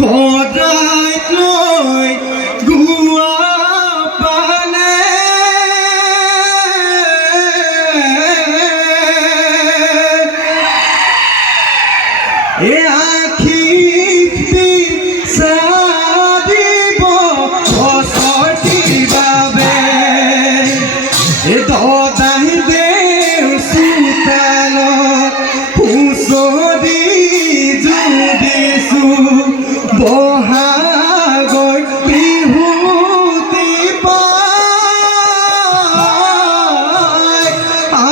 সদায় লৈ গুৱা পানে এ আখি বিচাৰিব বছৰটিৰ বাবে এ দদাই দেও চোতালত হুঁচৰি জুৰিছোঁ বহাগৰ বিহুতি পাই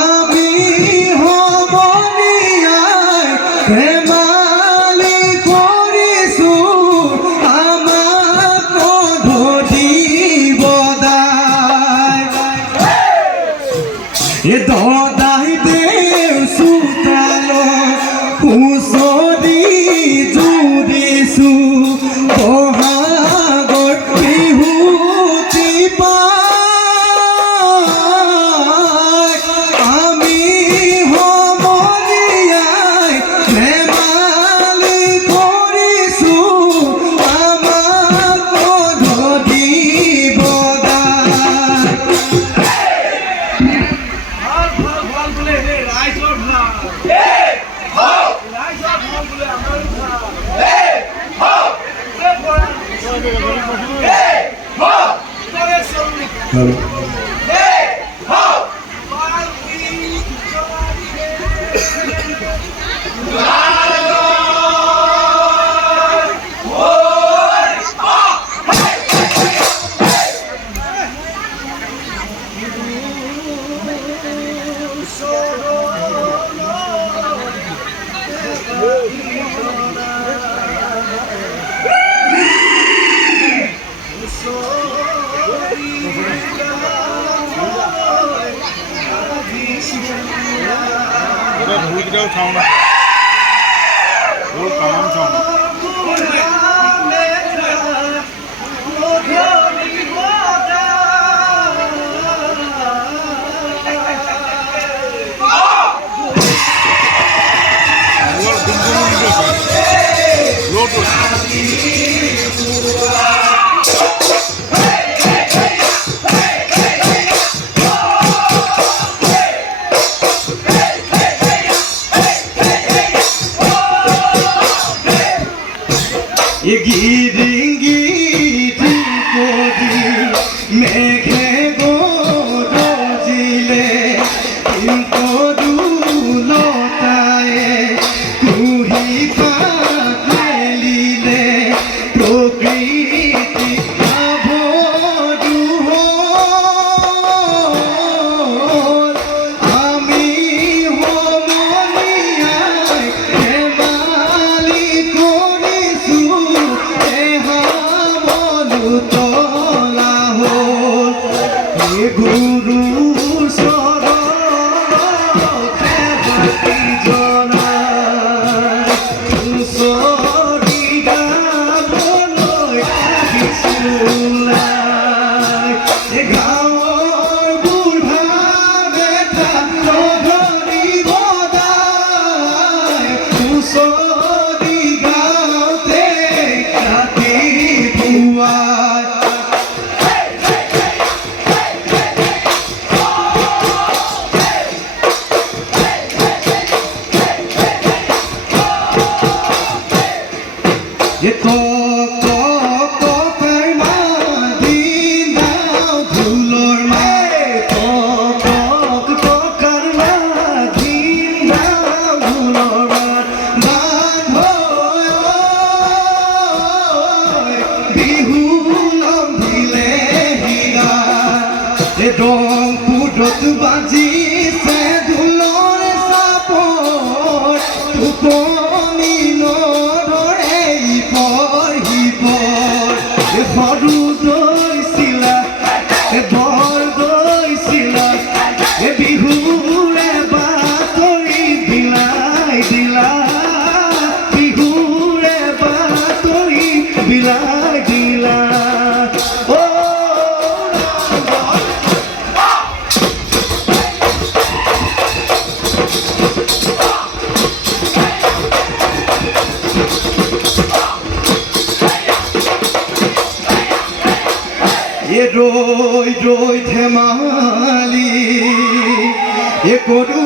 আমি সমনীয়াই ধেমালি কৰিছোঁ আমাক নধৰিব দাই এ দদাই দেও চোতালত হুঁচৰি জুৰিছোঁ বহাগৰ বিহুতি পাই আমি সমনীয়াই ধেমালি কৰিছোঁ আমাক নধৰিব দাই গিৰিংগি কৰি মেঘে গৰজিলে লতায়ে কুহি পাত মেলিলে প্ৰকৃতি আভৰু হ'ল আমি সমনীয়াই ধেমালি কৰিছোঁ তলা হ'ল গুৰু চৰণতে বাতি জ্বলাই হুঁচৰি গাবলৈ আহিছোঁ গাঁৱৰ বুঢ়া বেটা নধৰিব দাই হুঁচৰি গাওঁতে ৰাতিপুৱাই পুৰত বাজিছে ঢোলৰ চাপৰ টোপনি নধৰে ৰৈ ৰৈ ধেমালি কৰো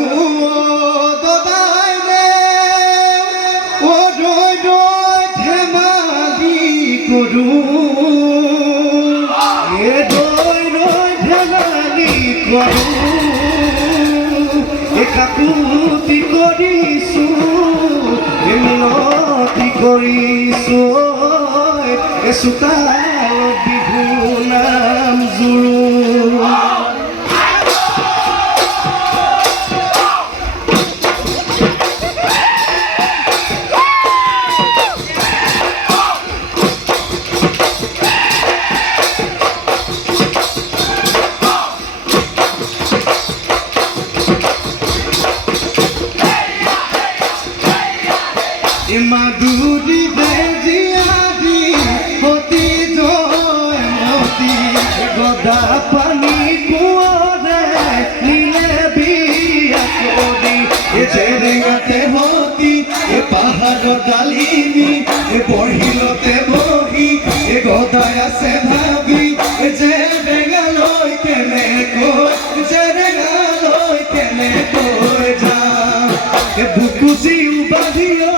দদাই ৰৈ ৰৈ ধেমালি কৰো ৰৈ ৰৈ ধেমালি কৰো কাকুতি কৰিছো মিনতি কৰিছো চোতালত বিহু নাম জুৰো মাধুরী বেজিয়াদি হতি জয় মতি গদা পানি কুয়ারে নীলে বিয়া করি জেরেঙাতে হতি পাহাড় ডালিমি বহিলতে বহি গদায় আছে ভাবি জেরেঙালৈ কেনেকৈ যাম বুকু জিউ বাঁধিও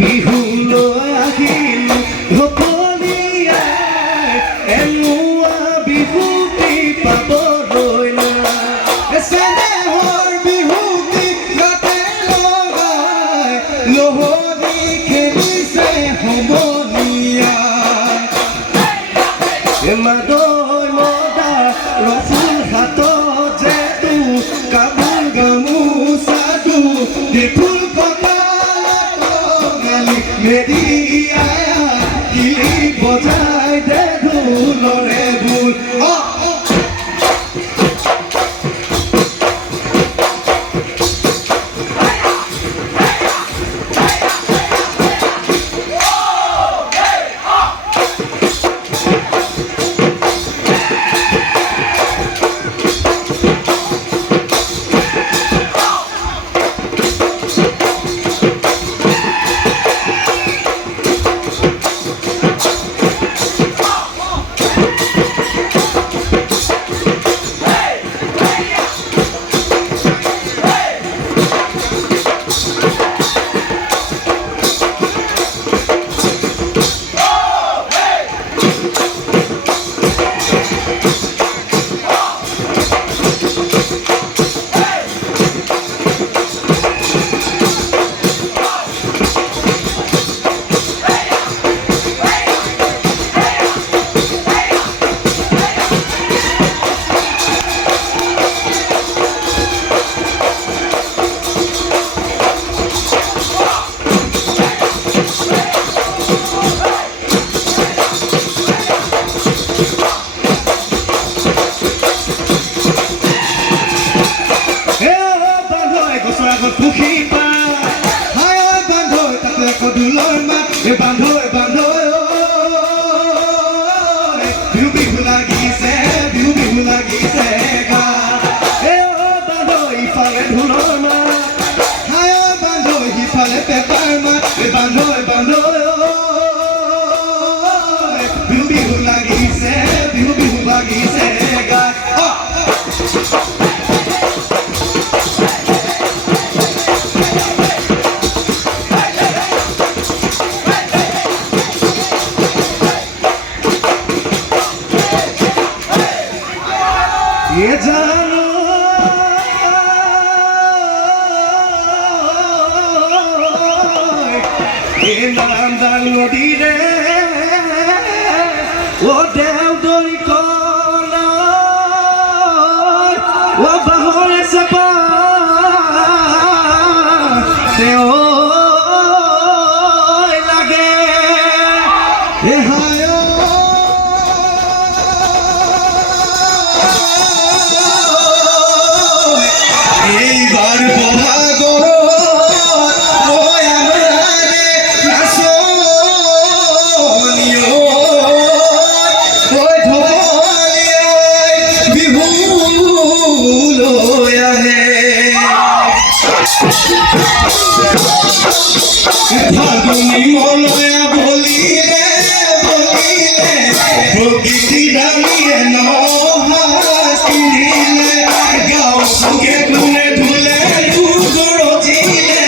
বিহুলৈ আহিল ঘপলিয়াই এনুৱা বিহুটি পাবলৈ নাই চেনেহৰ বিহুটি গাতে লগাই লহৰি খেলিছে সমনীয়াই মাদৈ মদা ৰফুল হাতত যেটো কাপোৰ গামোচাটো বিপুল মেৰিয়া কিলি বজাই দে ঢোলৰে বুল পুখি পা হায় বান্ধৈ তাতে কদুলৰ মাত বান্ধৈ বিহু বিহু লাগিছে গা বান্ধৈ ইফালে ঢোলৰ মাত হায় বান্ধৈ সিফালে পেপাৰ মাত বান্ধৈ বিহু বিহু লাগিছে গা জানো নামদাল নদীৰে ও দেও দৰি কল ও বাহৰে চেপা তেওঁ লাগে ফাগুনি মলয়া বলিলে বলিলে প্ৰকৃতি ডালিয়ে নহাস কিনিলে গাঁও সুখে কোনে ধুলে ৰূপৰজিলে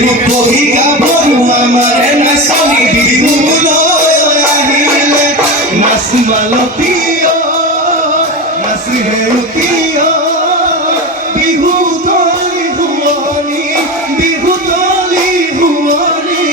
ৰূপহী গাভৰু আমাৰে নাচনি বিহুলৈ আহিলে নাচ মালতীয় নাচ হেউতীয় বিহু তলি শুৱনি বিহু তলি শুৱনি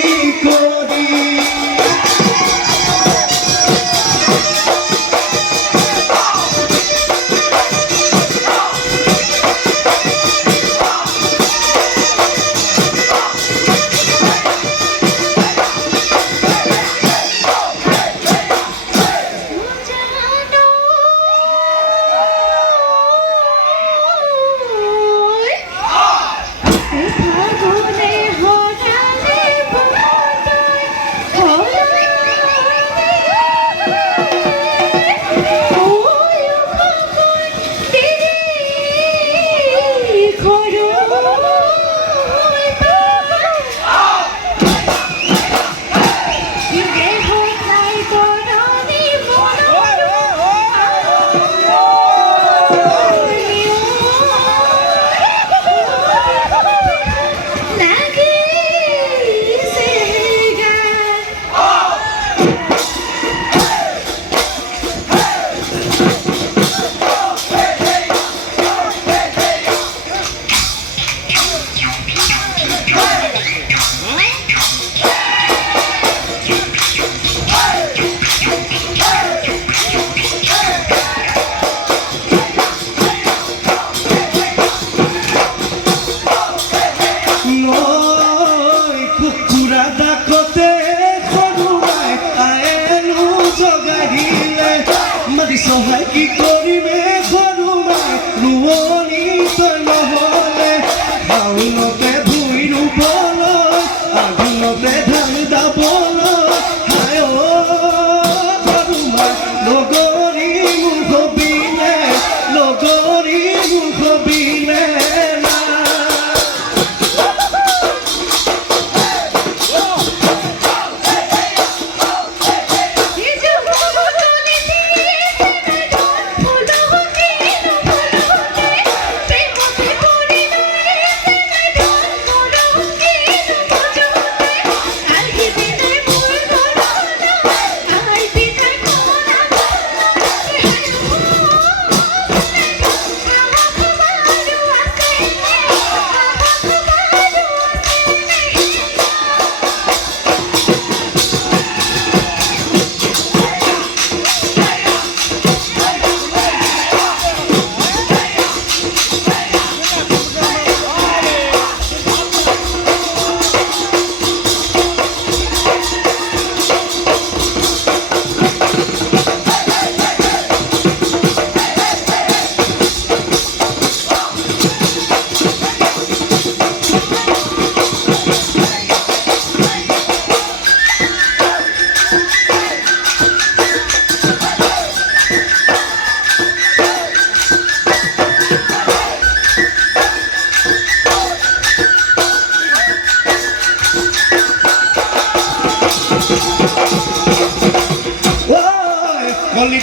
কৰি সহায় কি কৰিবে সৰুমাই ৰোৱনী তই নহ'লে শাওনতে ভুই ৰুবলৈ আঘোণতে ধান দাবলৈ হায় সৰুমাই নগৰী মুখ বিনে নগৰী মুখ বিনে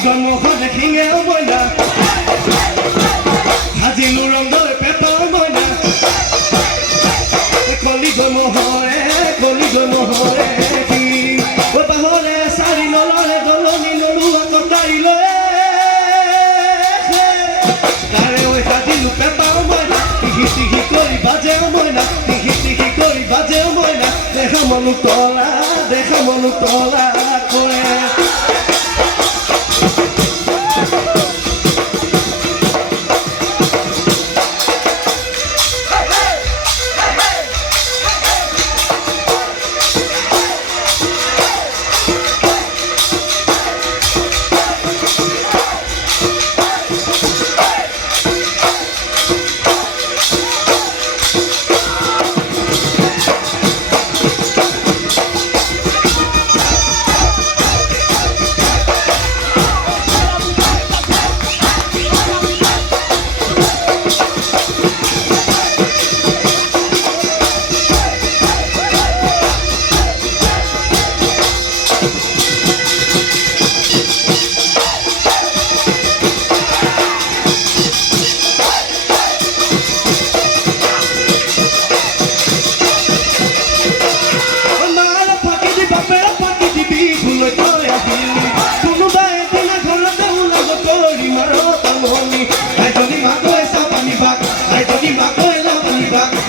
গমখন দেখিঙে মইনা হাজিলো ৰঙৰ পেপাৰ মইনা কলি গমহৰে কি পাহৰে চাৰি নলৰে দলনি নৰুৱা কটাৰি লৈ তাৰে ঐ হাজিলো পেপাৰ মইনা টিহি টিহি কৰি বাজেও মইনা টিহি টিহি কৰি বাজেও মইনা দেখা মনো তলা কৰে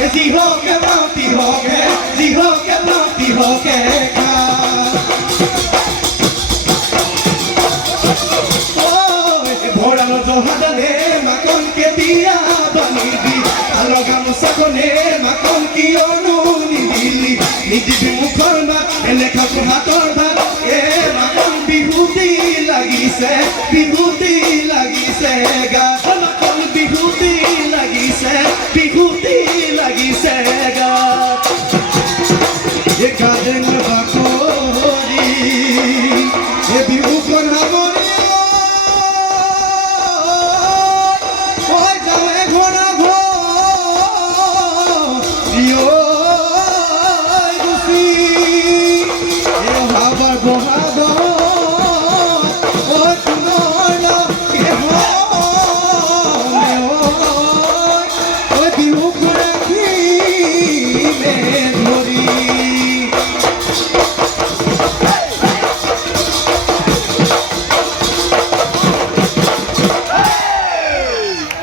যি হকে মাতি হকে যি হকে মাতি হকে ভৰালো জহাদানে মাকন কেতিয়া বানি দি আৰু গামোচাখনে মাকন কিয়নো নিদিলি নিদিবি মুখৰ মাত এনেকা হাতৰ ভাত মাকন বিহুতি লাগিছে গা মাকন বিহুতি লাগিছে গা